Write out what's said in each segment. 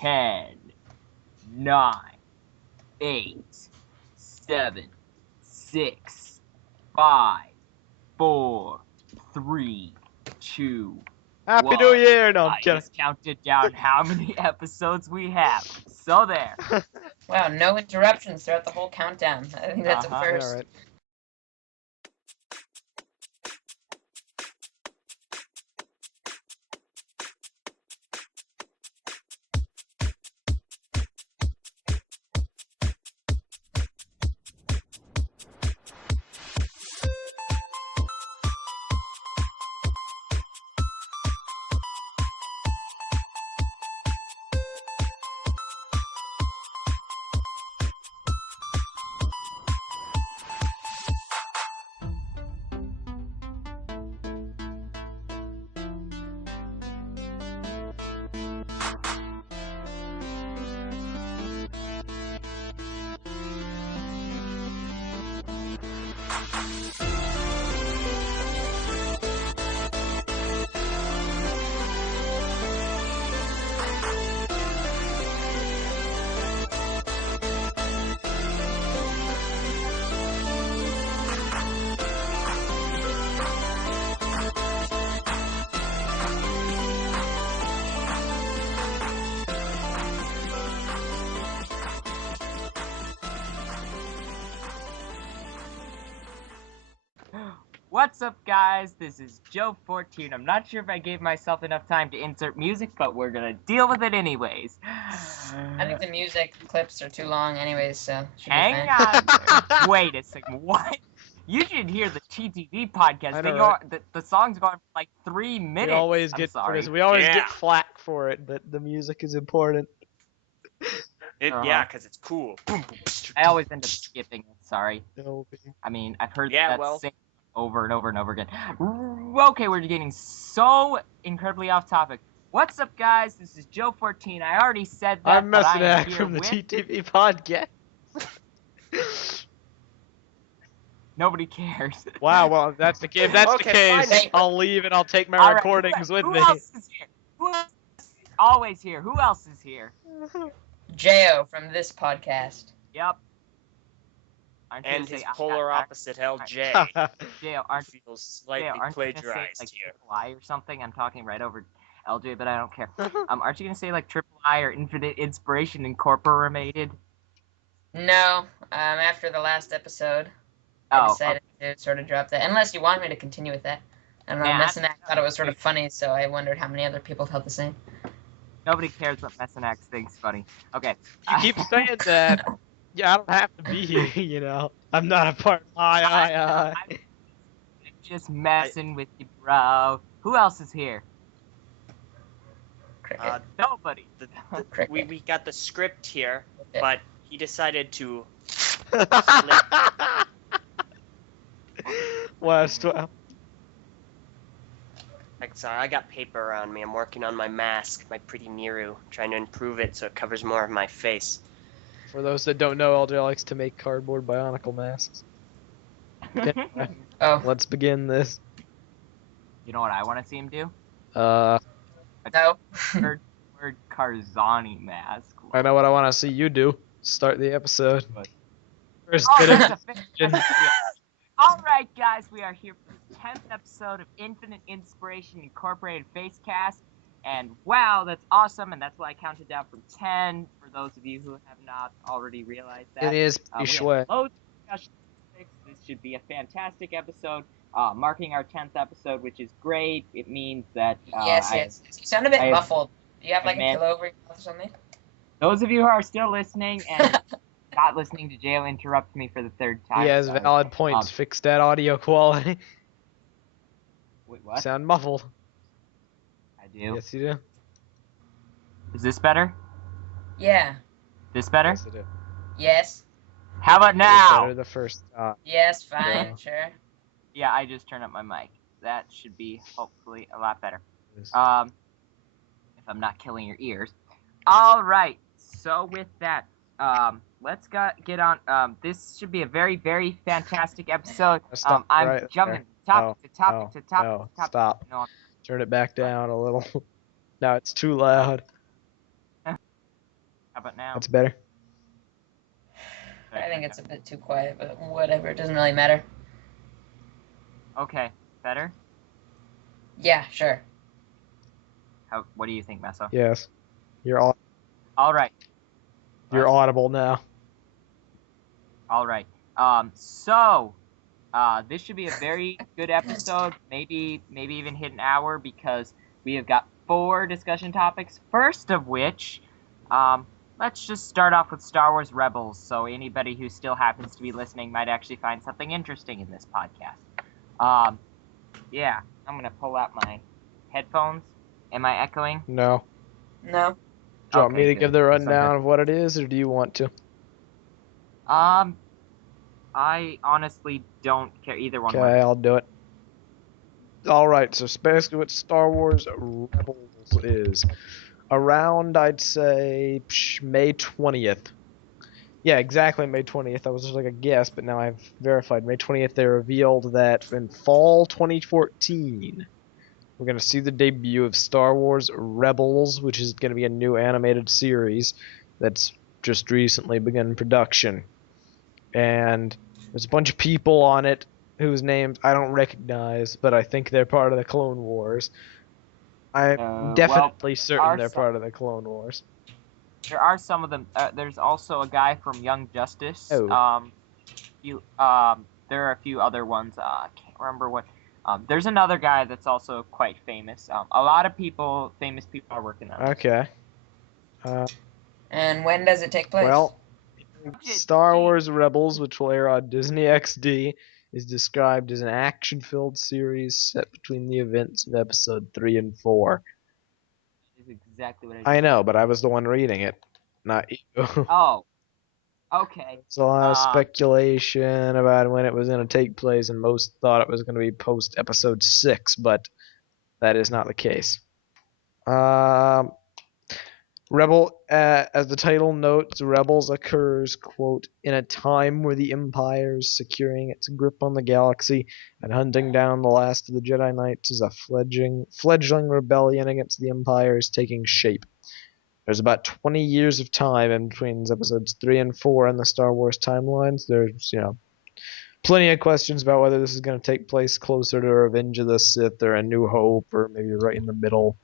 10, 9, 8, 7, 6, 5, 4, 3, 2, Happy New Year! No, I'm I kidding. just counted down how many episodes we have. So there. Wow, no interruptions throughout the whole countdown. I think that's a first. All right. What's up, guys? This is Joev14. I'm not sure if I gave myself enough time to insert music, but we're gonna deal with it anyways. I think the music clips are too long anyways, so should be Hang fine. on. Wait a second. What? You should hear the TTV podcast. I They know, go, right? the song's going for like 3 minutes. We always I'm get sorry. we always Yeah. get flack for it, but the music is important. Yeah, because it's cool. I always end up skipping it. Sorry. No, I mean, I've heard Yeah, that well. sing over and over and over again. Okay, we're getting so incredibly off topic. What's up, guys? This is Joe14. I already said that. I'm but I am Mesonak here from the with... TTV podcast. Nobody cares. Wow, well, if that's the case, Okay, fine. I'll leave and I'll take my All right, recordings with who me. else is here? Who else is always here? Who else is here? Jeyo from this podcast. Yep. Aren't you And gonna his say, polar aren't- opposite, Eljay, Jail, aren't feels Jail, slightly aren't you gonna say, plagiarized like, here. triple I or something? I'm talking right over LJ, but I don't care. Aren't you gonna say like triple I or infinite inspiration incorporated? No, after the last episode, I decided to sort of drop that. Unless you want me to continue with that. I don't know, Yeah, Mesonak thought it was sort of funny, so I wondered how many other people felt the same. Nobody cares what Mesonak thinks funny. Okay. You keep saying that. Yeah, I don't have to be here, you know. I'm not a part. I'm just messing with you, bro. Who else is here? Cricket. Nobody. Cricket. We got the script here, Cricket. but he decided to. Last one. Sorry, I got paper on me. I'm working on my mask, my pretty Miru, trying to improve it so it covers more of my face. For those that don't know, LJ likes to make cardboard bionicle masks. Anyway, Oh, let's begin this. You know what I want to see him do? no. Word Karzani mask. I know what I want to see you do. Start the episode. What? First Oh, bit that's of a fiction. Alright, guys, we are here for the 10th episode of Infinite Inspiration Incorporated Facecast. And wow, that's awesome, and that's why I counted down from 10, for those of you who have not already realized that. It is We pretty have sweat. loads of discussion topics. This should be a fantastic episode, marking our 10th episode, which is great. It means that Yes. You sound a bit I- muffled. Do you have like a Man. pillow over your mouth or something? those of you who are still listening and not listening to Jail interrupt me for the third time. He has sorry. valid points. Fix that audio quality. Wait, what? Sound muffled. I do. Yes, you do. Is this better? Yeah. This better? Yes, you do. Yes. How about It was now? better the first time. Yes, fine, Yeah. sure. Yeah, I just turned up my mic. That should be hopefully a lot better. Yes. If I'm not killing your ears. All right. So with that, let's get on. This should be a very, very fantastic episode. Stop I'm right jumping there. top to top No, to top no, to top. stop. No, Turn it back down a little. Now it's too loud. about now? That's better. I think it's a bit too quiet, but whatever. It doesn't really matter. Okay, better? Yeah, sure. What do you think, Meso? Yes. You're Alright. audible now. Alright. This should be a very good episode, maybe even hit an hour, because we have got 4 discussion topics. First of which, let's just start off with Star Wars Rebels, so anybody who still happens to be listening might actually find something interesting in this podcast. Yeah, I'm gonna pull out my headphones. Am I echoing? No. No. Do you want me to good. give the So rundown good. of what it is, or do you want to? I honestly don't care. Either one Okay, works. I'll do it. Alright, so basically what Star Wars Rebels is. Around, I'd say, May 20th. Yeah, exactly May 20th. That was just like a guess, but now I've verified. May 20th, they revealed that in fall 2014, we're going to see the debut of Star Wars Rebels, which is going to be a new animated series that's just recently begun production. And there's a bunch of people on it whose names I don't recognize, but I think they're part of the Clone Wars. I'm definitely certain they're part of the Clone Wars. There are some of them. There's also a guy from Young Justice. Oh. There are a few other ones. I can't remember what. There's another guy that's also quite famous. A lot of famous people are working on it. Okay. And when does it take place? Well, Star Wars Rebels, which will air on Disney XD, is described as an action-filled series set between the events of Episode 3 and 4. That is exactly what I know, but I was the one reading it, not you. Oh, okay. There's a lot of speculation about when it was going to take place, and most thought it was going to be post-Episode 6, but that is not the case. As the title notes, Rebels occurs, quote, in a time where the Empire is securing its grip on the galaxy and hunting down the last of the Jedi Knights as a fledgling rebellion against the Empire is taking shape. There's about 20 years of time in between episodes 3 and 4 in the Star Wars timelines. There's, plenty of questions about whether this is going to take place closer to Revenge of the Sith or A New Hope, or maybe right in the middle.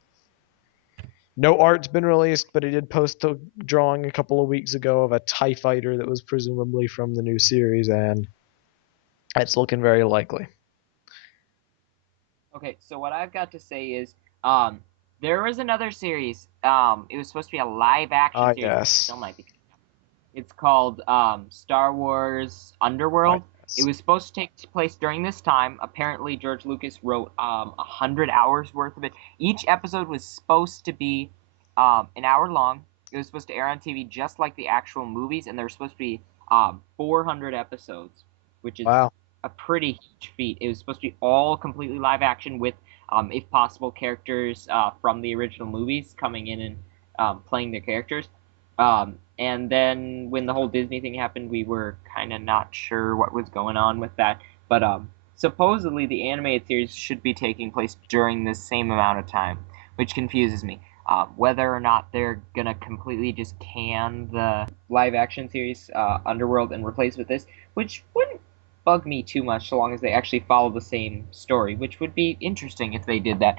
No art's been released, but he did post a drawing a couple of weeks ago of a TIE fighter that was presumably from the new series, and it's looking very likely. Okay, so what I've got to say is, there was another series. It was supposed to be a live-action series. Yes. Still might be. It's called Star Wars Underworld. It was supposed to take place during this time. Apparently, George Lucas wrote 100 hours worth of it. Each episode was supposed to be an hour long. It was supposed to air on TV just like the actual movies, and there were supposed to be 400 episodes, which is a pretty huge feat. It was supposed to be all completely live action with, if possible, characters from the original movies coming in and playing their characters. And then when the whole Disney thing happened, we were kind of not sure what was going on with that. But supposedly the animated series should be taking place during the same amount of time, which confuses me. Whether or not they're going to completely just can the live-action series Underworld and replace with this, which wouldn't bug me too much so long as they actually follow the same story, which would be interesting if they did that.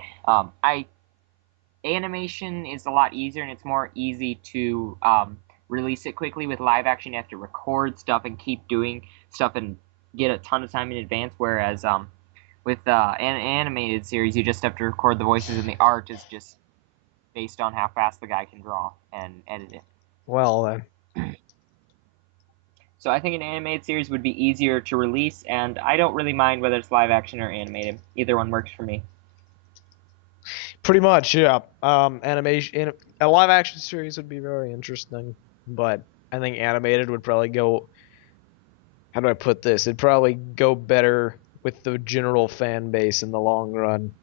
Animation is a lot easier, and it's more easy to release it quickly. With live action, you have to record stuff and keep doing stuff and get a ton of time in advance, whereas with an animated series, you just have to record the voices, and the art is just based on how fast the guy can draw and edit it. Well, then. So I think an animated series would be easier to release, and I don't really mind whether it's live action or animated. Either one works for me. Pretty much, yeah. Animation, a live action series would be very interesting, but I think animated would probably go. How do I put this? It'd probably go better with the general fan base in the long run,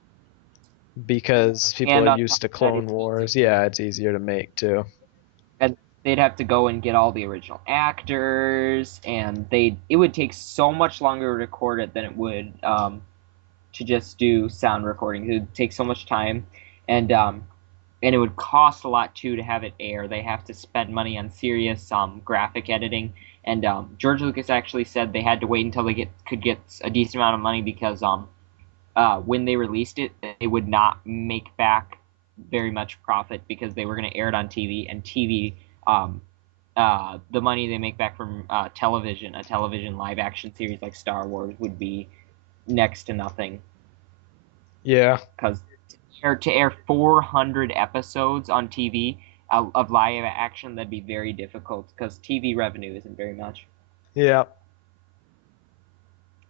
because people are used to Clone Wars. Yeah, it's easier to make too. And they'd have to go and get all the original actors, and it would take so much longer to record it than it would to just do sound recording. It would take so much time, and and it would cost a lot too to have it air. They have to spend money on serious graphic editing, and George Lucas actually said they had to wait until they could get a decent amount of money because when they released it, they would not make back very much profit because they were going to air it on TV, and TV, the money they make back from television, a television live action series like Star Wars, would be next to nothing. Yeah. Because to air 400 episodes on TV of live action, that'd be very difficult because TV revenue isn't very much. Yeah.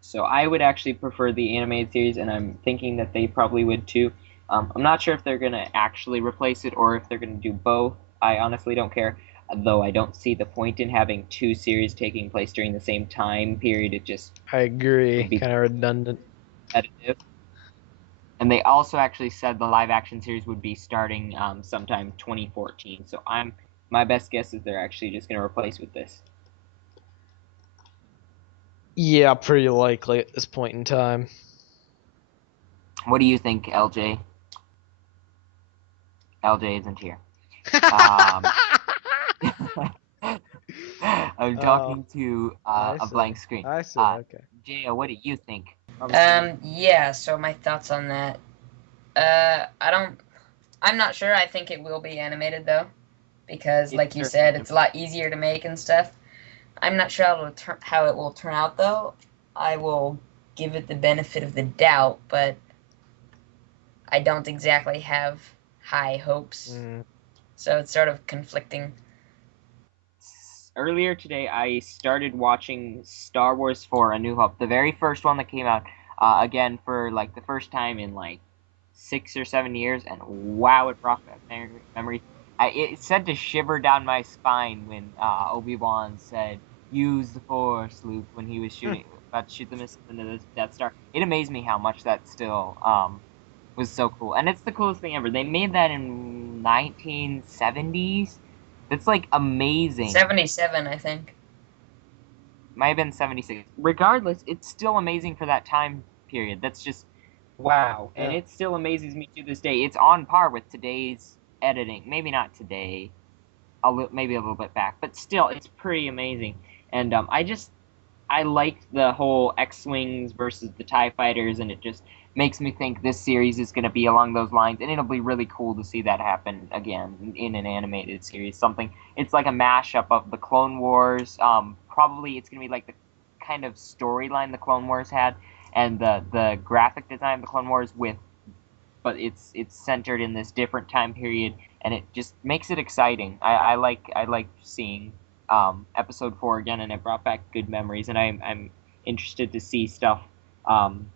So I would actually prefer the animated series, and I'm thinking that they probably would too. I'm not sure if they're going to actually replace it or if they're going to do both. I honestly don't care, though I don't see the point in having two series taking place during the same time period. It just I agree. would be Kind of redundant. repetitive. And they also actually said the live action series would be starting sometime 2014. So my best guess is they're actually just going to replace with this. Yeah, pretty likely at this point in time. What do you think, LJ? LJ isn't here. I'm talking to a blank screen. I see. Okay. Jeyo, what do you think? Yeah, so my thoughts on that. I'm not sure. I think it will be animated though, because like you said, it's a lot easier to make and stuff. I'm not sure how it will turn out though. I will give it the benefit of the doubt, but I don't exactly have high hopes. So it's sort of conflicting. Earlier today, I started watching Star Wars 4: A New Hope, the very first one that came out, again for like the first time in like 6 or 7 years, and wow, it brought back memories. It said to shiver down my spine when Obi-Wan said, "Use the Force, Luke," when he was about to shoot the missile into the Death Star. It amazed me how much that still was so cool, and it's the coolest thing ever. They made that in 1970s. It's like amazing. 77, I think. Might have been 76. Regardless, it's still amazing for that time period. That's just wow. Yeah. And it still amazes me to this day. It's on par with today's editing. Maybe not today. Maybe a little bit back. But still, it's pretty amazing. And I liked the whole X-Wings versus the TIE Fighters, and it just makes me think this series is going to be along those lines, and it'll be really cool to see that happen again in an animated series. It's like a mashup of the Clone Wars. Probably it's going to be like the kind of storyline the Clone Wars had, and the graphic design of the Clone Wars but it's centered in this different time period, and it just makes it exciting. I like seeing episode 4 again, and it brought back good memories, and I'm interested to see stuff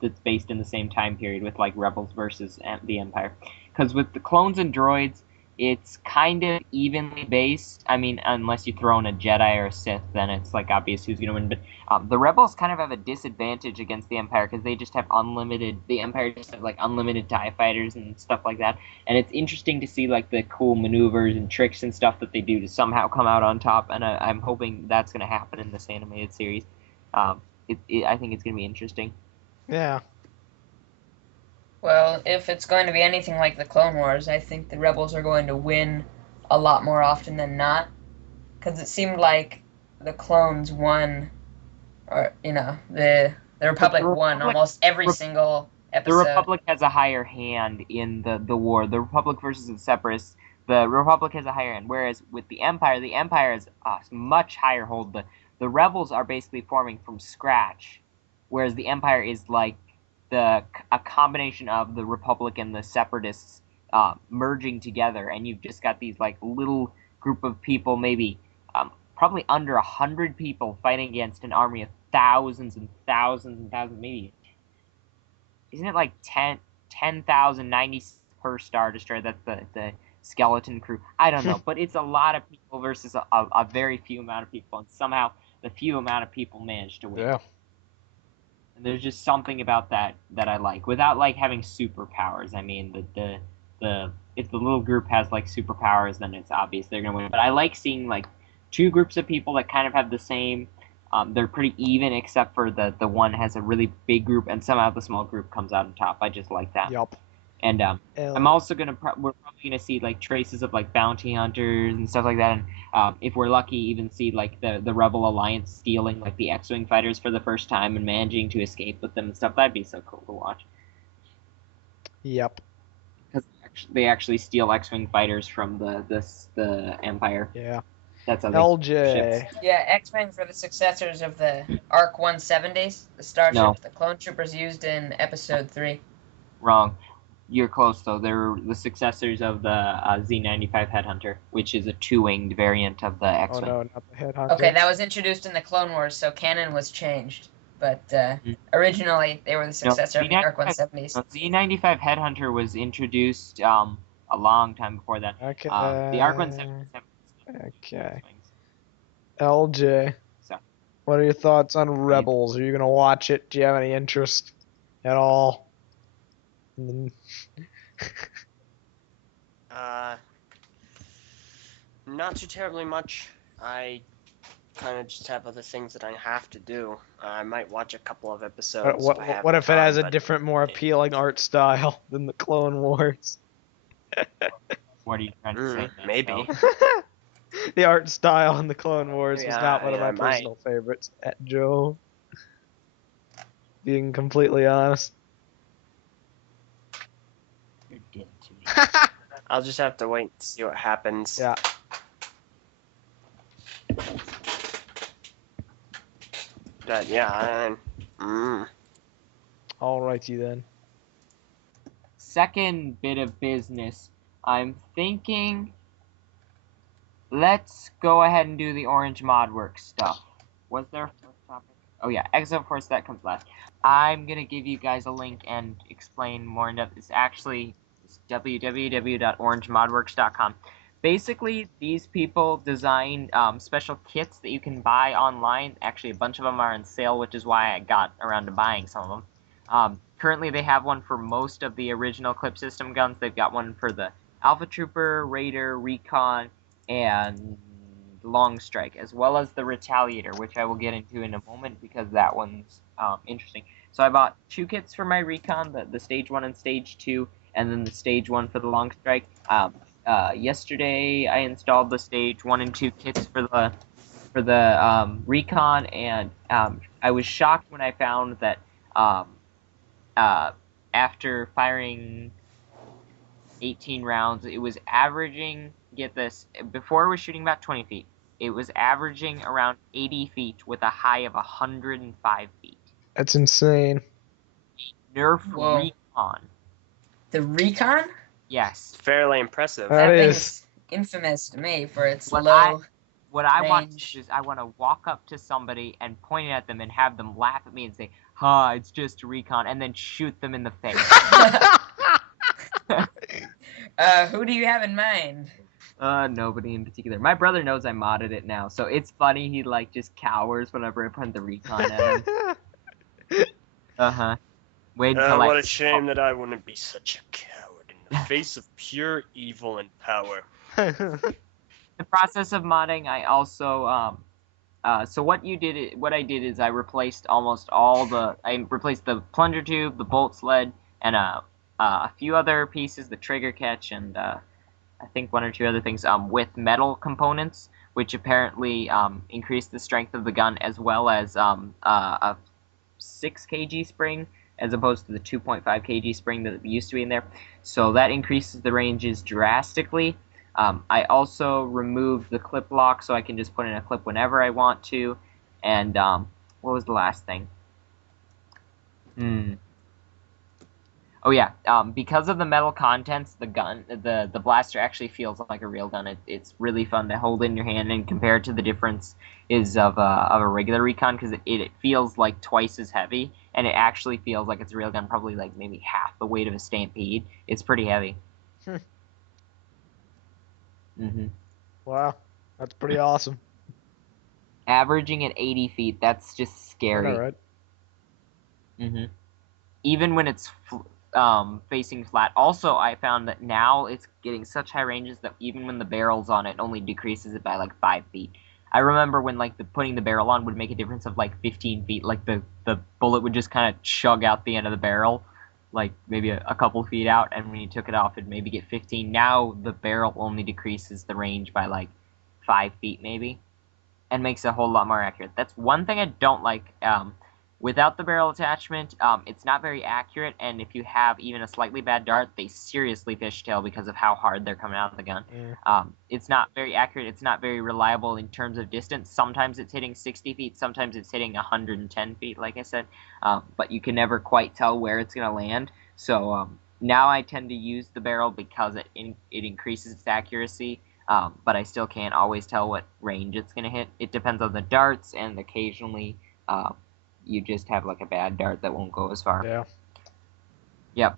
that's based in the same time period with like Rebels versus the Empire, because with the clones and droids, it's kind of evenly based. I mean, unless you throw in a Jedi or a Sith, then it's like obvious who's gonna win. But the Rebels kind of have a disadvantage against the Empire because they just have unlimited. The Empire just have like unlimited TIE fighters and stuff like that. And it's interesting to see like the cool maneuvers and tricks and stuff that they do to somehow come out on top. And I'm hoping that's gonna happen in this animated series. I think it's gonna be interesting. Yeah. Well, if it's going to be anything like the Clone Wars, I think the Rebels are going to win a lot more often than not. Because it seemed like the clones won, or, the Republic won almost every single episode. The Republic has a higher hand in the war. The Republic versus the Separatists, the Republic has a higher hand. Whereas with the Empire has a much higher hold. The Rebels are basically forming from scratch, whereas the Empire is like a combination of the Republic and the Separatists merging together, and you've just got these like little group of people, maybe probably under 100 people fighting against an army of thousands and thousands and thousands, maybe. Isn't it like 10,090 per Star Destroyer? That's the skeleton crew. I don't know, but it's a lot of people versus a very few amount of people, and somehow the few amount of people manage to win. Yeah. And there's just something about that I like, without like having superpowers. I mean, if the little group has like superpowers, then it's obvious they're gonna win. But I like seeing like two groups of people that kind of have the same. They're pretty even, except for the one has a really big group, and somehow the small group comes out on top. I just like that. Yup. And L- I'm also we're probably gonna see like traces of like bounty hunters and stuff like that, and if we're lucky, even see like the Rebel Alliance stealing like the X-wing fighters for the first time and managing to escape with them and stuff. That'd be so cool to watch. Yep. Because they actually steal X-wing fighters from the Empire. Yeah. That's how they LJ. ships. Yeah, X-Wing for the successors of the ARC 170s, the starship No. the clone troopers used in Episode 3. Wrong. You're close though. They're the successors of the Z95 Headhunter, which is a two-winged variant of the Oh X-wing. no, not the headhunter. Okay, that was introduced in the Clone Wars, so canon was changed. But originally, they were the successor of the ARC 170s. No, Z95 Headhunter was introduced a long time before that. Okay. The ARC 170. Okay. LJ. So. What are your thoughts on Rebels? Are you gonna watch it? Do you have any interest at all? Not too terribly much. I kind of just have other things that I have to do. I might watch a couple of episodes. What if it has a different, more appealing art style than the Clone Wars? What are you trying to say? Maybe. The art style in the Clone Wars was Yeah, not one of my personal favorites. At Joe, being completely honest. You're dead to me. I'll just have to wait and see what happens. Yeah. But yeah, Alrighty then. Second bit of business. I'm thinking let's go ahead and do the OrangeModWorks stuff. Was there a first topic? Oh yeah, Exo-Force, that comes last. I'm gonna give you guys a link and explain more in depth. It's actually www.orangemodworks.com. Basically, these people design special kits that you can buy online. Actually, a bunch of them are on sale, which is why I got around to buying some of them. Currently, they have one for most of the original clip system guns. They've got one for the Alpha Trooper, Raider, Recon, and Long Strike, as well as the Retaliator, which I will get into in a moment because that one's interesting. So I bought two kits for my Recon, the Stage 1 and Stage 2, and then the Stage 1 for the Long Strike. Yesterday, I installed the Stage 1 and 2 kits for the Recon, and I was shocked when I found that after firing 18 rounds, it was averaging, get this, before it was shooting about 20 feet, it was averaging around 80 feet with a high of 105 feet. That's insane. Nerf Whoa. Recon. The Recon? Yes. fairly impressive. That That is. thing's infamous to me for its What low What I want range. to do is I want to walk up to somebody and point it at them and have them laugh at me and say, "Ha, it's just a Recon," and then shoot them in the face. Who do you have in mind? Nobody in particular. My brother knows I modded it now, so it's funny. He like just cowers whenever I put the Recon at him. Wait until What a shame that I wouldn't be such a coward in the face of pure evil and power. the process of modding, I also so what I did is I replaced I replaced the plunger tube, the bolt sled, and a few other pieces, the trigger catch, and I think one or two other things with metal components, which apparently increase the strength of the gun, as well as a 6 kg spring as opposed to the 2.5 kg spring that used to be in there. So that increases the ranges drastically. I also removed the clip lock so I can just put in a clip whenever I want to. And what was the last thing? Oh yeah, because of the metal contents, the gun, the blaster actually feels like a real gun. It's really fun to hold in your hand, and compared to the difference is of a regular Recon, because it feels like twice as heavy, and it actually feels like it's a real gun, probably like maybe half the weight of a Stampede. It's pretty heavy. Wow, that's pretty awesome. Averaging at 80 feet, that's just scary. Right. Even when it's facing flat. Also, I found that now it's getting such high ranges that even when the barrel's on, it only decreases it by like 5 feet. I remember when like putting the barrel on would make a difference of like 15 feet. Like the bullet would just kind of chug out the end of the barrel. like maybe a couple feet out, and when you took it off, it'd maybe get 15. Now the barrel only decreases the range by like 5 feet maybe, and makes it a whole lot more accurate. That's one thing I don't like. Without the barrel attachment, it's not very accurate, and if you have even a slightly bad dart, they seriously fishtail because of how hard they're coming out of the gun. Yeah. It's not very accurate. It's not very reliable in terms of distance. Sometimes it's hitting 60 feet. Sometimes it's hitting 110 feet, like I said. But you can never quite tell where it's going to land. So now I tend to use the barrel because it increases its accuracy. But I still can't always tell what range it's going to hit. It depends on the darts, and occasionally you just have like a bad dart that won't go as far. Yeah. Yep.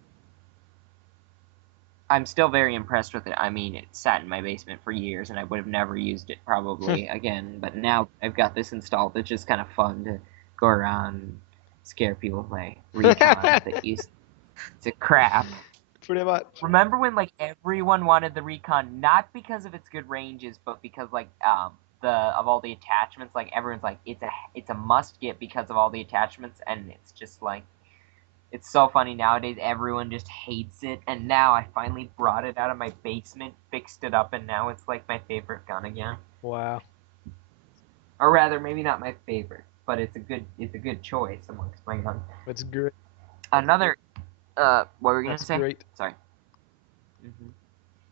I'm still very impressed with it. I mean, it sat in my basement for years, and I would have never used it probably again. But now I've got this installed. It's just kind of fun to go around and scare people with my recon that used to crap. Pretty much. Remember when like everyone wanted the recon, not because of its good ranges, but because like of all the attachments, like everyone's like it's a must get because of all the attachments, and it's just like it's so funny nowadays. Everyone just hates it, and now I finally brought it out of my basement, fixed it up, and now it's like my favorite gun again. Wow. Or rather, maybe not my favorite, but it's a good choice amongst my guns. It's great. Another what were we gonna That's say? great. Sorry.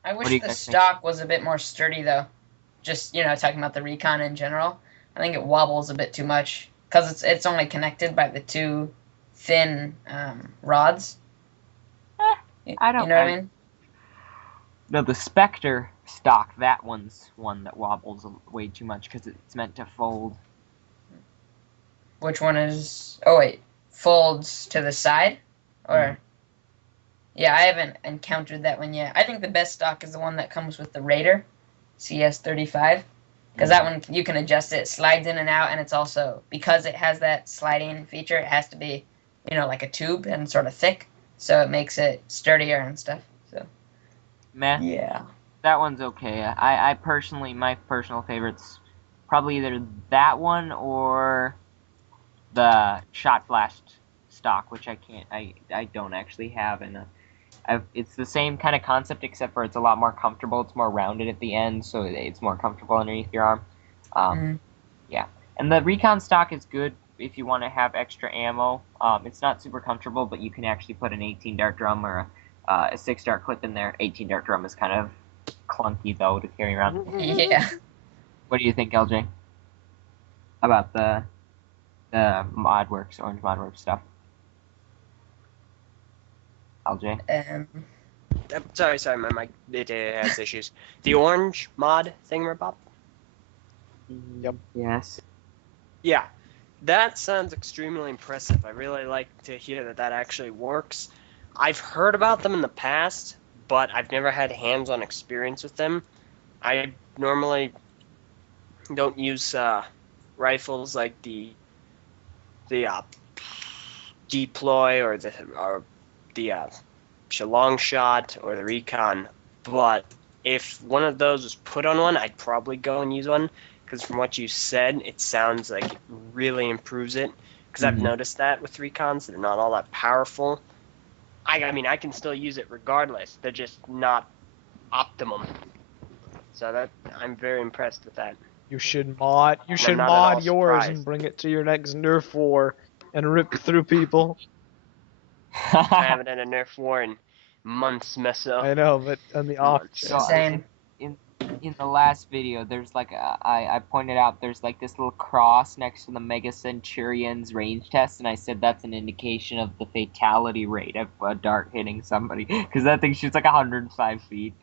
I What do wish you the guys think? stock was a bit more sturdy though. Just talking about the recon in general, I think it wobbles a bit too much because it's only connected by the two thin rods. I don't You know what I mean? No, the Spectre stock, that one's one that wobbles way too much because it's meant to fold. Which one is? Oh wait, folds to the side, or? Yeah, I haven't encountered that one yet. I think the best stock is the one that comes with the Raider, CS35, because that one you can adjust it. It slides in and out, and it's also because it has that sliding feature. It has to be, like a tube and sort of thick, so it makes it sturdier and stuff. So. Meh. Yeah. That one's okay. I personally, my personal favorite's probably either that one or the shot blast stock, which I don't actually have, and it's the same kind of concept except for it's a lot more comfortable. It's more rounded at the end, so it's more comfortable underneath your arm. Yeah, and the recon stock is good if you want to have extra ammo. It's not super comfortable, but you can actually put an 18 dart drum or a 6 dart clip in there. 18 dart drum is kind of clunky though to carry around. Yeah. What do you think, LJ? About the ModWorks, OrangeModWorks stuff? LJ? Sorry, my mic it has issues. The orange mod thingamabob? Yep. Yes. Yeah, that sounds extremely impressive. I really like to hear that actually works. I've heard about them in the past, but I've never had hands-on experience with them. I normally don't use rifles like the deploy or the long shot or the recon, but if one of those was put on one, I'd probably go and use one, because from what you said, it sounds like it really improves it, because I've noticed that with recons, they're not all that powerful. I mean, I can still use it regardless, they're just not optimum, so that I'm very impressed with that. You should mod yours surprised. and bring it to your next Nerf war and rip through people. I haven't had a Nerf war in months, Meso. I know, but on the off So Same. in the last video, there's like I pointed out there's like this little cross next to the Mega Centurion's range test, and I said that's an indication of the fatality rate of a dart hitting somebody, because that thing shoots like 105 feet.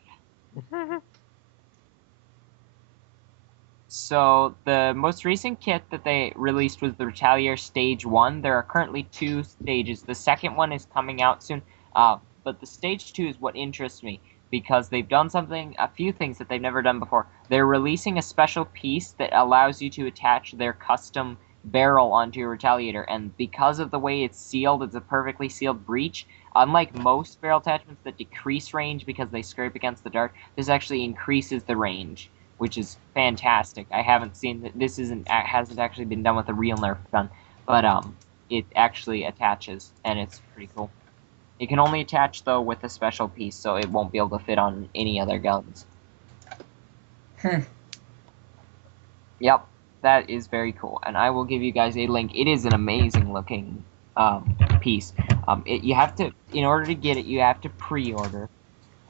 So the most recent kit that they released was the Retaliator Stage 1. There are currently 2 stages. The second one is coming out soon, but the Stage 2 is what interests me, because they've done a few things that they've never done before. They're releasing a special piece that allows you to attach their custom barrel onto your Retaliator, and because of the way it's sealed, it's a perfectly sealed breech. Unlike most barrel attachments that decrease range because they scrape against the dart, this actually increases the range, which is fantastic. I haven't seen that. This hasn't actually been done with a real Nerf gun, but it actually attaches, and it's pretty cool. It can only attach, though, with a special piece, so it won't be able to fit on any other guns. Yep, that is very cool, and I will give you guys a link. It is an amazing looking piece. You have to, in order to get it, you have to pre-order.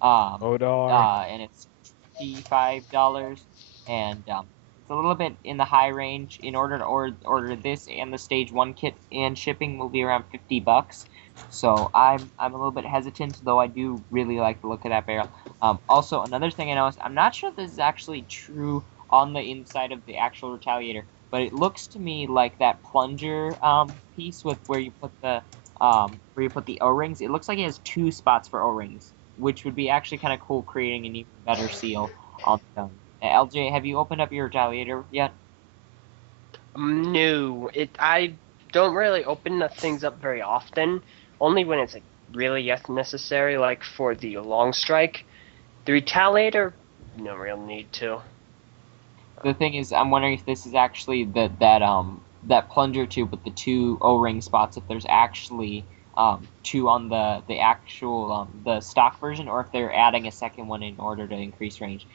And it's $55, and it's a little bit in the high range. In order to order this and the Stage 1 kit, and shipping will be around $50. So I'm a little bit hesitant, though I do really like the look of that barrel. Also, another thing I noticed, I'm not sure if this is actually true on the inside of the actual Retaliator, but it looks to me like that plunger piece with where you put the O-rings. It looks like it has 2 spots for O-rings, which would be actually kind of cool, creating an even better seal on the gun. LJ, have you opened up your Retaliator yet? No, I don't really open things up very often. Only when it's like really necessary, like for the long strike. The Retaliator, no real need to. The thing is, I'm wondering if this is actually that plunger tube with the 2 O-ring spots. If there's actually 2 on the actual the stock version, or if they're adding a second one in order to increase range.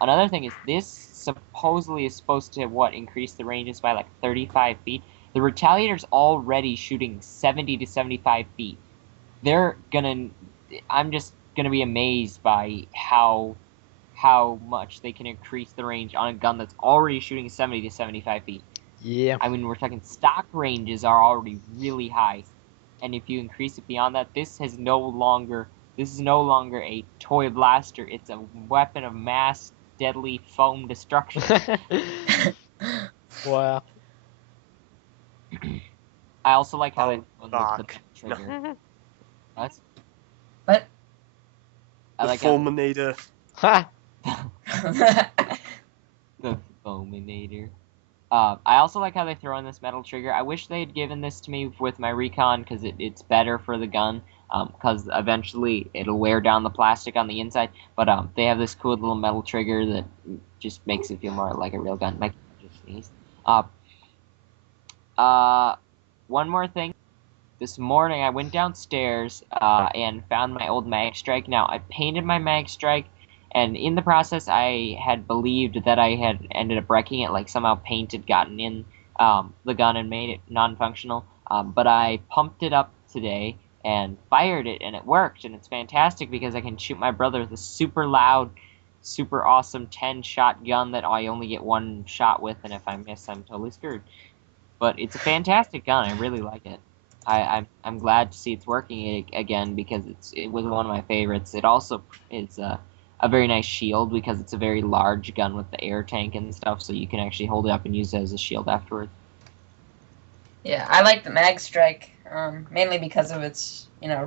Another thing is, this supposedly is supposed to increase the ranges by like 35 feet. The Retaliator's already shooting 70 to 75 feet. I'm just gonna be amazed by how much they can increase the range on a gun that's already shooting 70 to 75 feet. Yeah. I mean, we're talking stock ranges are already really high, and if you increase it beyond that, this is no longer a toy blaster. It's a weapon of mass deadly foam destruction. Wow. I also like how they the trigger. No. What? What? I like Fulminator. Ha! the Fulminator. I also like how they throw in this metal trigger. I wish they had given this to me with my Recon, because it's better for the gun, because eventually it'll wear down the plastic on the inside. But they have this cool little metal trigger that just makes it feel more like a real gun. One more thing. This morning I went downstairs and found my old mag strike. Now, I painted my mag strike, and in the process I had believed that I had ended up wrecking it, like somehow paint had gotten in the gun and made it non-functional. But I pumped it up today and fired it, and it worked, and it's fantastic because I can shoot my brother with a super loud, super awesome 10-shot gun that I only get 1 shot with, and if I miss, I'm totally screwed. But it's a fantastic gun. I really like it. I'm glad to see it's working again, because it was one of my favorites. It also is a very nice shield, because it's a very large gun with the air tank and stuff, so you can actually hold it up and use it as a shield afterwards. Yeah, I like the mag strike, mainly because of its,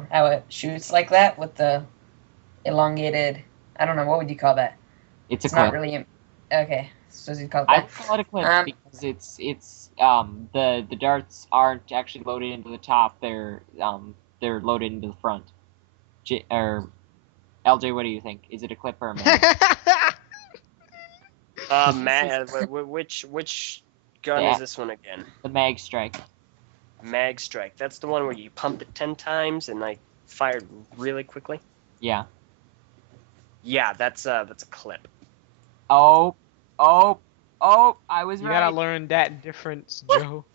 how it shoots like that with the elongated. I don't know, what would you call that? It's It's a clip. not really. Okay, so you call it I that. would call it a clip because it's the darts aren't actually loaded into the top. They're loaded into the front. LJ, what do you think? Is it a clip or a mag? Which gun Yeah. is this one again? The mag strike. Mag strike. That's the one where you pump it 10 times and like fired really quickly. Yeah. Yeah, that's a clip. Oh, I was You right. gotta learn that difference, Joe.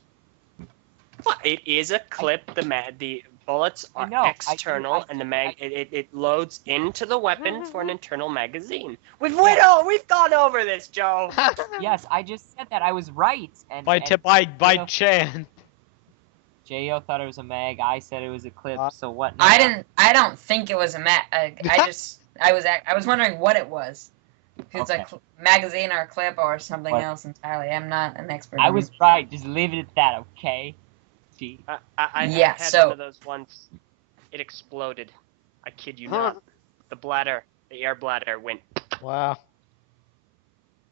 It is a clip. The bullets are external, and it loads into the weapon for an internal magazine. We've gone over this, Joe. Yes, I just said that. I was right. And by chance. Jeyo thought it was a mag. I said it was a clip. So what? Now? I don't think it was a mag. I was wondering what it was. If it's a magazine or a clip or something else entirely. I'm not an expert. I was right. Just leave it at that, okay? See? I had one of those once. It exploded. I kid you not. The air bladder went. Wow.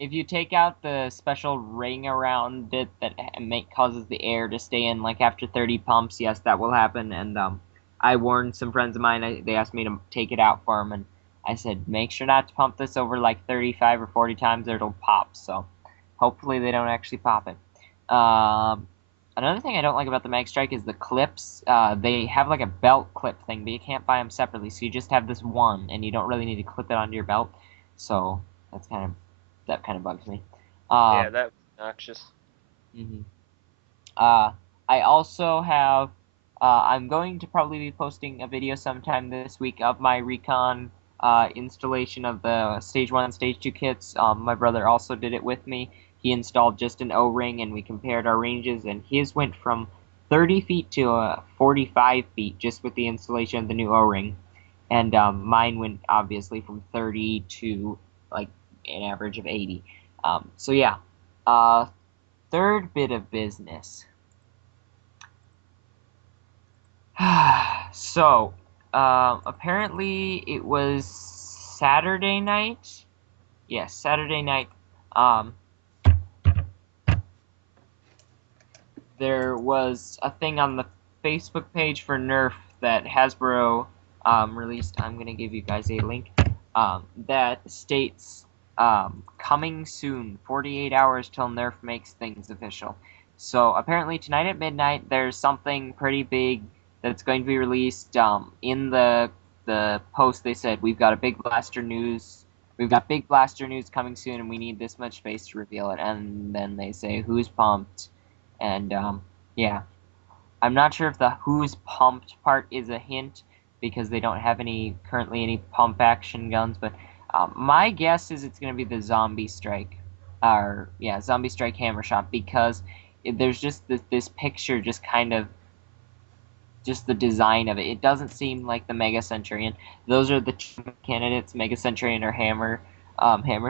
If you take out the special ring around it that causes the air to stay in, like after 30 pumps, yes, that will happen. And I warned some friends of mine. They asked me to take it out for them, and I said, make sure not to pump this over like 35 or 40 times or it'll pop. So hopefully they don't actually pop it. Another thing I don't like about the Mag Strike is the clips. They have like a belt clip thing, but you can't buy them separately. So you just have this one, and you don't really need to clip it onto your belt. So that kind of bugs me. Yeah, that was obnoxious. Mm-hmm. I also have. I'm going to probably be posting a video sometime this week of my recon installation of the Stage 1 and Stage 2 kits. My brother also did it with me. He installed just an O-ring, and we compared our ranges, and his went from 30 feet to 45 feet just with the installation of the new O-ring. And mine went, obviously, from 30 to, like, an average of 80. So, yeah. Third bit of business. So, apparently it was Saturday night. Yes, Saturday night. There was a thing on the Facebook page for Nerf that Hasbro released. I'm going to give you guys a link that states coming soon, 48 hours till Nerf makes things official. So apparently tonight at midnight there's something pretty big that's going to be released. In the post they said we've got big blaster news coming soon, and we need this much space to reveal it. And then they say who's pumped, and yeah, I'm not sure if the who's pumped part is a hint because they don't have currently any pump action guns, but my guess is it's going to be the Zombie Strike, Zombie Strike Hammer Shot, because there's just this picture, just kind of, just the design of it. It doesn't seem like the Mega Centurion. Those are the two candidates, Mega Centurion or Hammer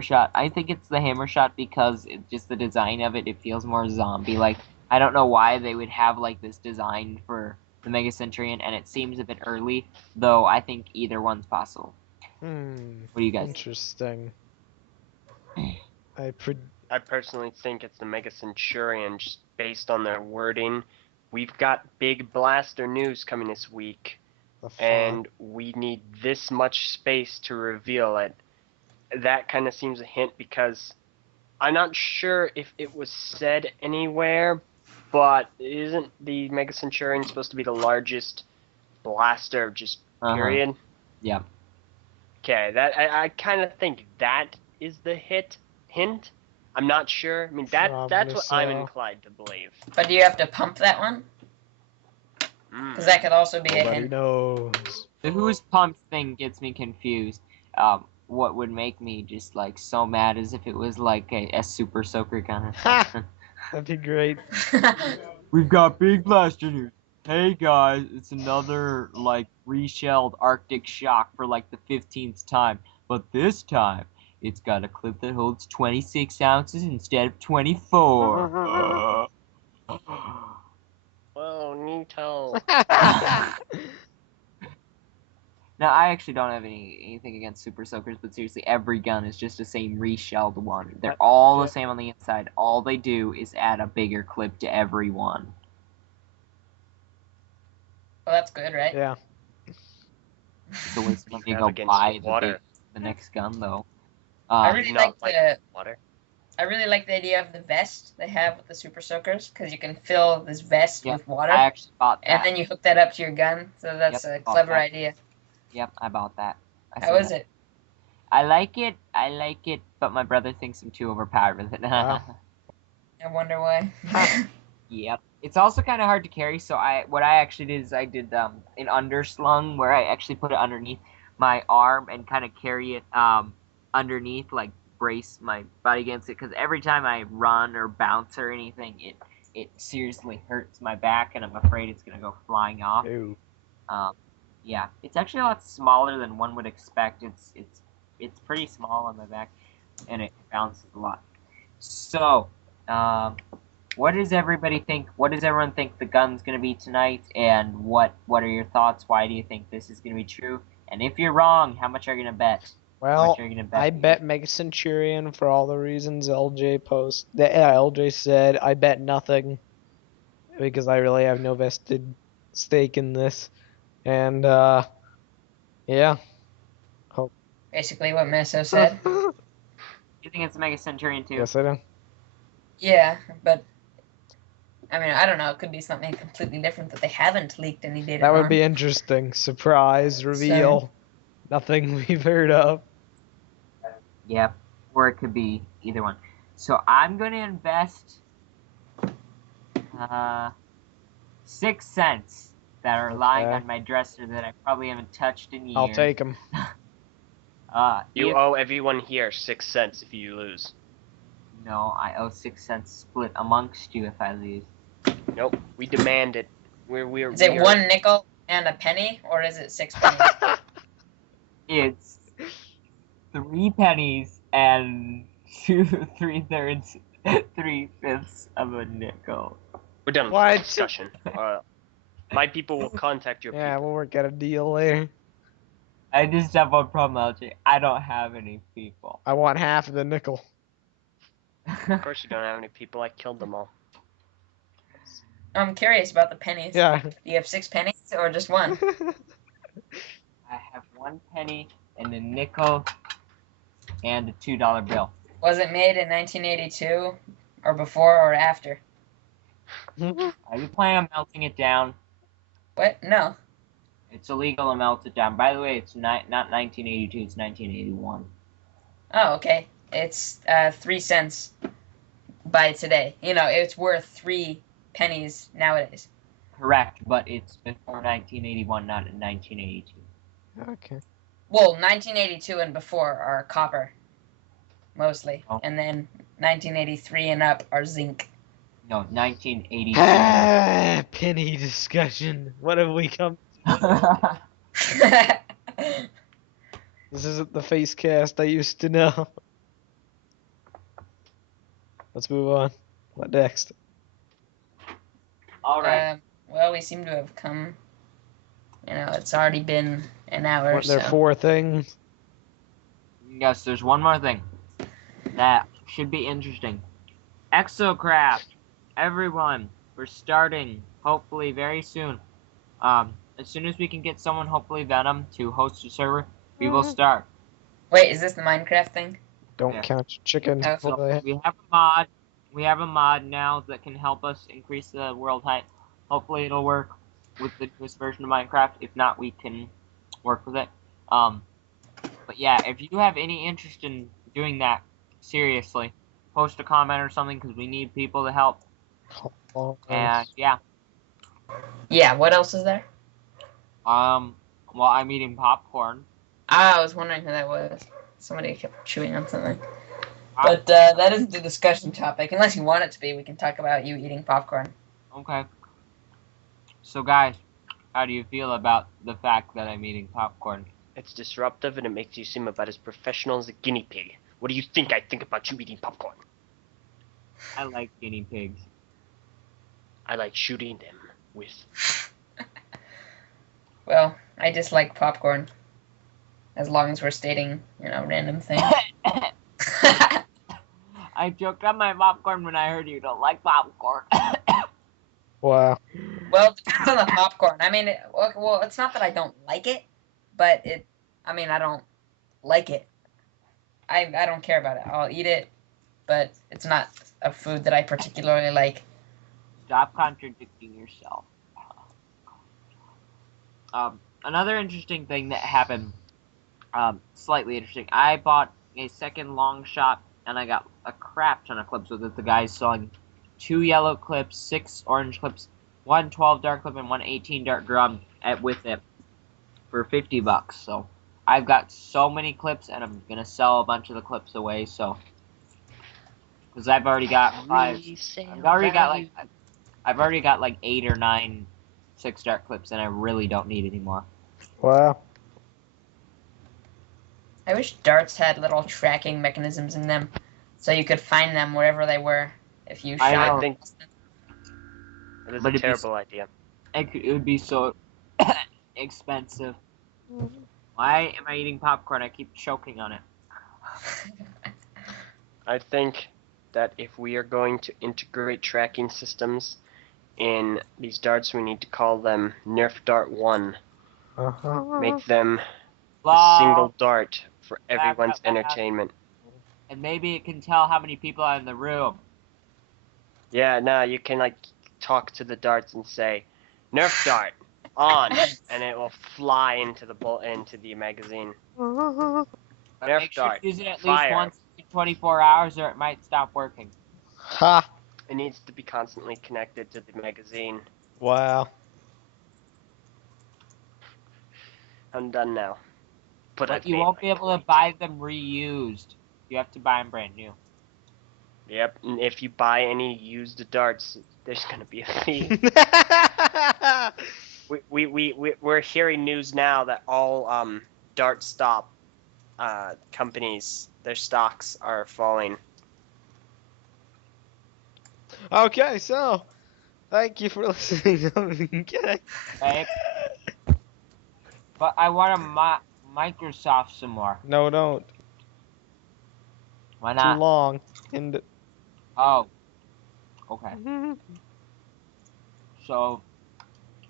Shot. I think it's the Hammer Shot because just the design of it feels more zombie-like. I don't know why they would have like this design for the Mega Centurion, and it seems a bit early, though I think either one's possible. What do you guys Interesting. I personally think it's the Mega Centurion, just based on their wording. We've got big blaster news coming this week, and we need this much space to reveal it. That kind of seems a hint because I'm not sure if it was said anywhere, but isn't the Mega Centurion supposed to be the largest blaster, just period? Yeah. Okay, that I kind of think that is the hint. I'm not sure. I mean, that's what I'm inclined to believe. But do you have to pump that one? Because that could also be a Nobody hint. knows. The who's pumped thing gets me confused. What would make me just like so mad is if it was like a super soaker kind of stuff. That'd be great. We've got big blaster news. Hey guys, it's another like reshelled Arctic Shock for like the 15th time, but this time it's got a clip that holds 26 ounces instead of 24. Whoa, Nito. Now, I actually don't have anything against Super Soakers, but seriously, every gun is just the same reshelled one. They're all the same on the inside. All they do is add a bigger clip to every one. Well, that's good, right? Yeah. It's a waste of money to go buy the next gun, though. I really like water. I really like the idea of the vest they have with the Super Soakers, because you can fill this vest with water. I actually bought that. And then you hook that up to your gun, so that's a clever idea. Yep, I bought that. How is it? I like it, but my brother thinks I'm too overpowered with it. I wonder why. Yep. It's also kind of hard to carry, so what I actually did is I did an underslung where I actually put it underneath my arm and kind of carry it underneath, like brace my body against it, because every time I run or bounce or anything, it seriously hurts my back, and I'm afraid it's gonna go flying off. Ew. Yeah, it's actually a lot smaller than one would expect. It's pretty small on my back, and it bounces a lot. So, what does everybody think? What does everyone think the gun's gonna be tonight? And what are your thoughts? Why do you think this is gonna be true? And if you're wrong, how much are you gonna bet? Well, I bet Mega Centurion for all the reasons LJ said. I bet nothing because I really have no vested stake in this. And yeah. Basically what Meso said. You think it's Mega Centurion too? Yes, I do. Yeah, but I mean, I don't know. It could be something completely different that they haven't leaked any data That would on. be interesting. Surprise reveal. Nothing we've heard of. Yep. Or it could be either one. So I'm going to invest 6 cents that are lying Okay. on my dresser that I probably haven't touched in years. I'll take them. You if- owe everyone here 6 cents if you lose. No, I owe 6 cents split amongst you if I lose. Nope, we demand it. Is it 1 nickel and a penny, or is it 6 pennies? It's 3 pennies and 3/3, 3/5 of a nickel. We're done with What? this discussion. My people will contact your Yeah, people. we'll work out a deal later. I just have one problem, LJ. I don't have any people. I want half of the nickel. Of course you don't have any people. I killed them all. I'm curious about the pennies. Yeah. Do you have 6 pennies or just 1? I have 1 penny and a nickel and a $2 bill. Was it made in 1982 or before or after? Are you planning on melting it down? What? No. It's illegal to melt it down. By the way, it's not 1982, it's 1981. Oh, okay. It's 3 cents by today. You know, it's worth 3 pennies nowadays. Correct, but it's before 1981, not in 1982. Okay. Well, 1982 and before are copper, mostly. Oh. And then 1983 and up are zinc. No, 1982. Ah, penny discussion. What have we come? This isn't the Facecast I used to know. Let's move on. What next? All right. Well, we seem to have come. You know, it's already been an hour. Weren't there so. 4 things? Yes, there's one more thing that should be interesting. Exocraft, everyone, we're starting hopefully very soon. As soon as we can get someone, hopefully Venom, to host a server, we will start. Wait, is this the Minecraft thing? Don't Yeah. count your chickens Oh, before So they... we have a mod. We have a mod now that can help us increase the world height. Hopefully it'll work with the newest version of Minecraft. If not, we can work with it. But yeah, if you have any interest in doing that, seriously, post a comment or something because we need people to help. And yeah, Yeah, what else is there? well, I'm eating popcorn. I was wondering who that was. Somebody kept chewing on something. But that isn't the discussion topic. Unless you want it to be, we can talk about you eating popcorn. Okay. So guys, how do you feel about the fact that I'm eating popcorn? It's disruptive and it makes you seem about as professional as a guinea pig. What do you think I think about you eating popcorn? I like guinea pigs. I like shooting them with... Well, I dislike popcorn. As long as we're stating, you know, random things. I choked on my popcorn when I heard you don't like popcorn. Wow. Well, it depends on the popcorn. I mean, well, it's not that I don't like it, but I don't like it. I don't care about it. I'll eat it, but it's not a food that I particularly like. Stop contradicting yourself. Another interesting thing that happened, slightly interesting. I bought a second long shot, and I got a crap ton of clips with it. The guy's selling 2 yellow clips, 6 orange clips, 1 12 dart clip, and 1 18 dart drum with it for $50. So I've got so many clips, and I'm gonna sell a bunch of the clips away. So because I've already got 5, I've already got like 8 or 9 6 dart clips, and I really don't need any more. Wow. I wish darts had little tracking mechanisms in them, so you could find them wherever they were if you I shot. know. think that is But a if terrible idea. It would be so expensive. Why am I eating popcorn? I keep choking on it. I think that if we are going to integrate tracking systems in these darts, we need to call them Nerf Dart 1. Uh-huh. Make them a Lol. single dart for everyone's entertainment. And maybe it can tell how many people are in the room. Yeah, no, you can like talk to the darts and say, "Nerf dart on," and it will fly into the magazine. But Nerf make sure dart, you use it at least fire. once in 24 hours or it might stop working. Ha! It needs to be constantly connected to the magazine. Wow. I'm done now. But you won't be able to buy them reused. You have to buy them brand new. Yep, and if you buy any used darts, there's gonna be a fee. We're hearing news now that all dart stop companies, their stocks are falling. Okay, so thank you for listening. Okay. Okay? But I want to Microsoft some more. No, don't. Why Too not? long. And Oh. Okay. So,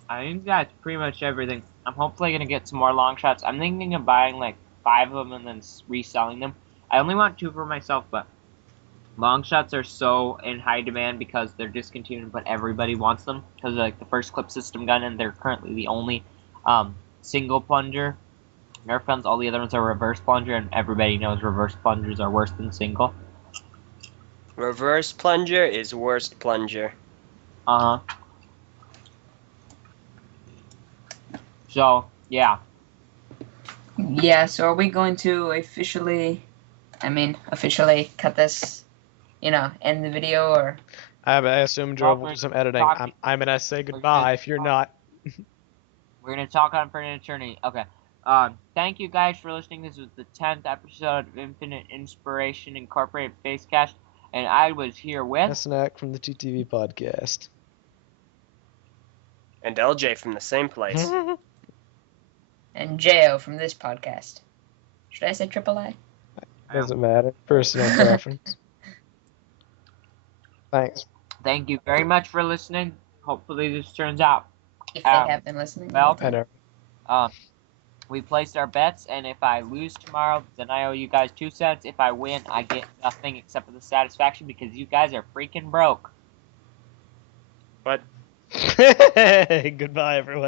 I think that's pretty much everything. I'm hopefully going to get some more long shots. I'm thinking of buying like 5 of them and then reselling them. I only want 2 for myself, but long shots are so in high demand because they're discontinued, but everybody wants them because they're like the first clip system gun, and they're currently the only single plunger Nerf guns. All the other ones are reverse plunger, and everybody knows reverse plungers are worse than single. Reverse plunger is worst plunger. So, yeah. Yeah, so are we going to officially cut this, end the video, or? I assume Joe will do some editing. I'm gonna say goodbye if you're not. We're gonna talk on for an eternity. Okay. Thank you guys for listening. This was the 10th episode of Infinite Inspiration Incorporated Facecast, and I was here with Mesonak from the TTV podcast. And Eljay from the same place. And Jeyo from this podcast. Should I say AAA? Doesn't matter. Personal preference. Thanks. Thank you very much for listening. Hopefully this turns out. If they have been listening. Well, I know. we placed our bets, and if I lose tomorrow, then I owe you guys 2 cents. If I win, I get nothing except for the satisfaction because you guys are freaking broke. But Goodbye, everyone.